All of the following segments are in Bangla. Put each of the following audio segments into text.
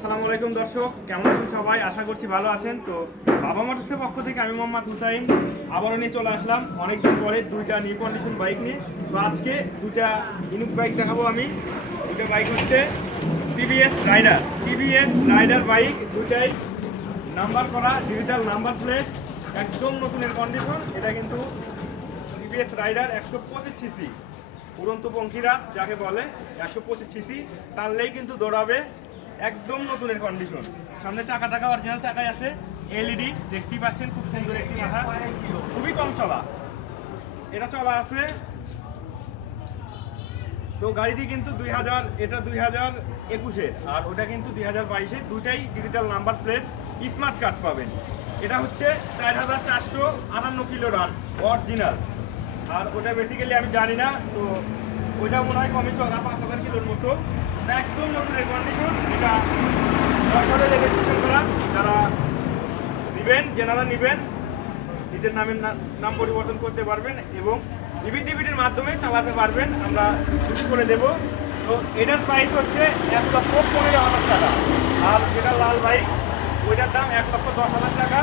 আসসালামু আলাইকুম দর্শক, কেমন আছেন সবাই? আশা করছি ভালো আছেন। তো বাবা মোটরসের পক্ষ থেকে আমি মোহাম্মদ হুসাইন আবারও নিয়ে চলে আসলাম অনেকদিন পরে দুইটা নিউ কন্ডিশন বাইক নিয়ে। তো আজকে দুইটা ইউনিক বাইক দেখাবো আমি। দুটো বাইক হচ্ছে টিভিএস রাইডার বাইক, দুটাই নাম্বার করা ডিজিটাল নাম্বার প্লেট, একদম নতুনের কন্ডিশন। এটা কিন্তু টিভিএস রাইডার 125 সিসি উড়ন্ত পঙ্খিরা যাকে বলে, 125 সিসি টানলেই কিন্তু দৌড়াবে, একদম নতুনের কন্ডিশন। সামনে চাকা অরিজিনাল চাকাই আছে, এলইডি দেখতেই পাচ্ছেন, খুব সুন্দর একটি মাথা, খুবই কম চলা। এটা চলা আছে। তো গাড়িটি কিন্তু 2000, এটা 2021-এর আর ওটা কিন্তু 2022-এর, দুইটাই digital number plate, smart card পাবেন। এটা হচ্ছে 4458 কিলো রান অরিজিনাল, আর ওটা বেসিক্যালি আমি জানি না, তো ওইটা মনে হয় কমই চলা 5000 কিলোর মতো। একদম নতুনের কন্ডিশন। এটা সরকারে রেজিস্ট্রেশন করা। যারা যেনারা নেবেন নিজের নাম পরিবর্তন করতে পারবেন এবং ডিবিটির মাধ্যমে চালাতে পারবেন, আমরা ইউজ করে দেব। তো এটার প্রাইস হচ্ছে 1,15,000 টাকা। আর যেটা লাল বাইক ওইটার দাম 1,10,000 টাকা।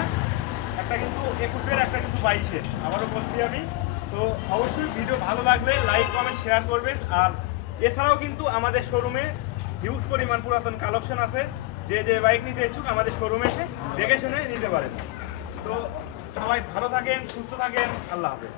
একটা কিন্তু 21-এর, একটা কিন্তু 22-এর, আবারও বলছি আমি। তো অবশ্যই ভিডিও ভালো লাগলে লাইক কমেন্ট শেয়ার করবেন। আর এছাড়াও কিন্তু আমাদের শোরুমে হিউজ পরিমাণ পুরাতন কালেকশন আছে। যে বাইক নিতে ইচ্ছুক আমাদের শোরুমে এসে দেখে শুনে নিতে পারেন। তো সবাই ভালো থাকেন, সুস্থ থাকেন, আল্লাহ হাফেজ।